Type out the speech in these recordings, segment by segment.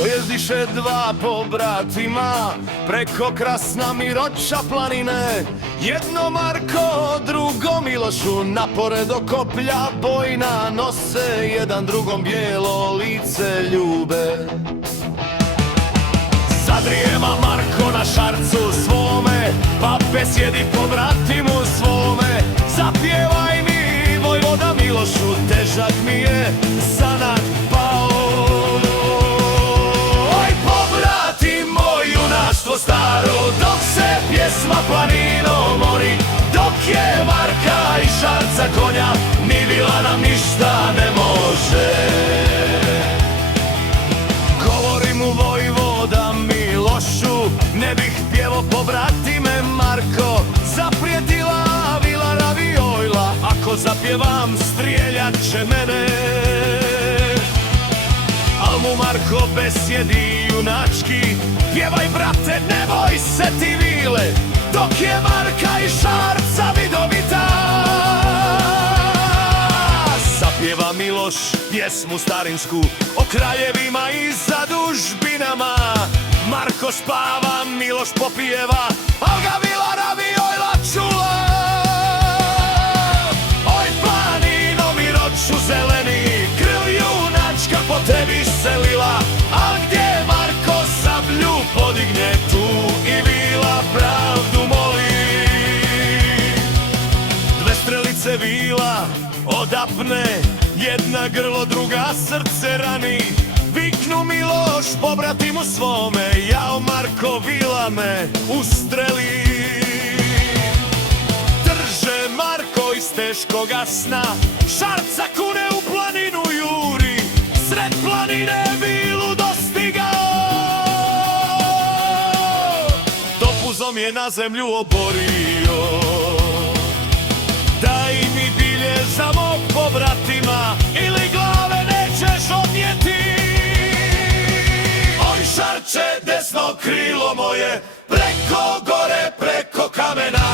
Pojezdiše dva pobratima preko Krasna Miroća planine. Jedno Marko, drugo Milošu, napored okoplja bojna nose, jedan drugom bijelo lice ljube. Zadrijeva Marko na šarcu svome, pape sjedi pobratimu svome. Zapjevaj mi, vojvoda Milošu, težak mi je zanat pao. Oj, pobratimo, junaštvo staro, dok se pjesma planinom mori, dok je Marka i šarca konja, ni vila nam ništa ne može. Govori mu vojvoda Milošu, ne bih pjevo pobratime Marko, zaprijetila vila Ravijojla, ako zapjevam strijeljat će mene. Al mu Marko besjedi junački, pjevaj brate, ne boj se ti vile, dok je Marka i šarca vidovita. Zapjeva Miloš pjesmu starinsku o kraljevima i zadužbinama. Marko spava, Miloš popijeva, al ga vila Ravijojla čula. Oj, planino Miroću zeleni, krv junačka po tebi selila, al gdje Marko sablju podigne, tu i vila pravdu moli. Dve strelice vila odapne, jedna grlo, druga srce rani. Viknu Miloš pobratimu svome, jao Marko, vila me ustreli. Drže Marko iz teškoga sna, šarca kune u planinu juri, sred planine vilu dostigao. Topuzom je na zemlju oborio, daj mi bilje za mog pobratima, ili glave nećeš odnijeti. Oj, šarče, desno krilo moje, preko gore, preko kamena,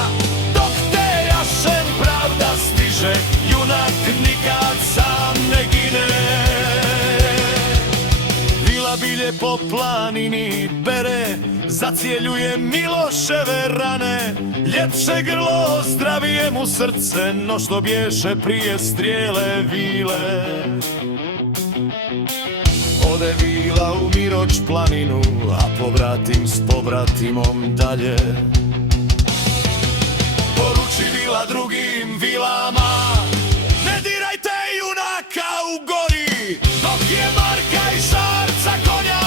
dok te jašem pravda stiže, junak nikad sam ne gine. Vila bilje po planini bere, zacjeljuje Miloševe rane, ljepše grlo, zdravije mu srce, no što bješe prije strijele vile. Ode vila u Miroć planinu, a pobratim s pobratimom dalje. Poruči vila drugim vilama, ne dirajte junaka u gori, dok je Marka i šarca konja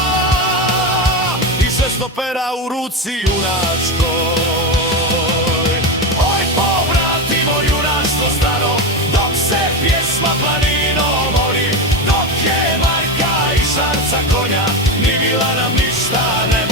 i šestopera u ruci junačkoj. Oj, pobratimo, junaštvo staro, dok se pjesma planinom mori, dok je Marka i šarca konja, ni vila nam ništa ne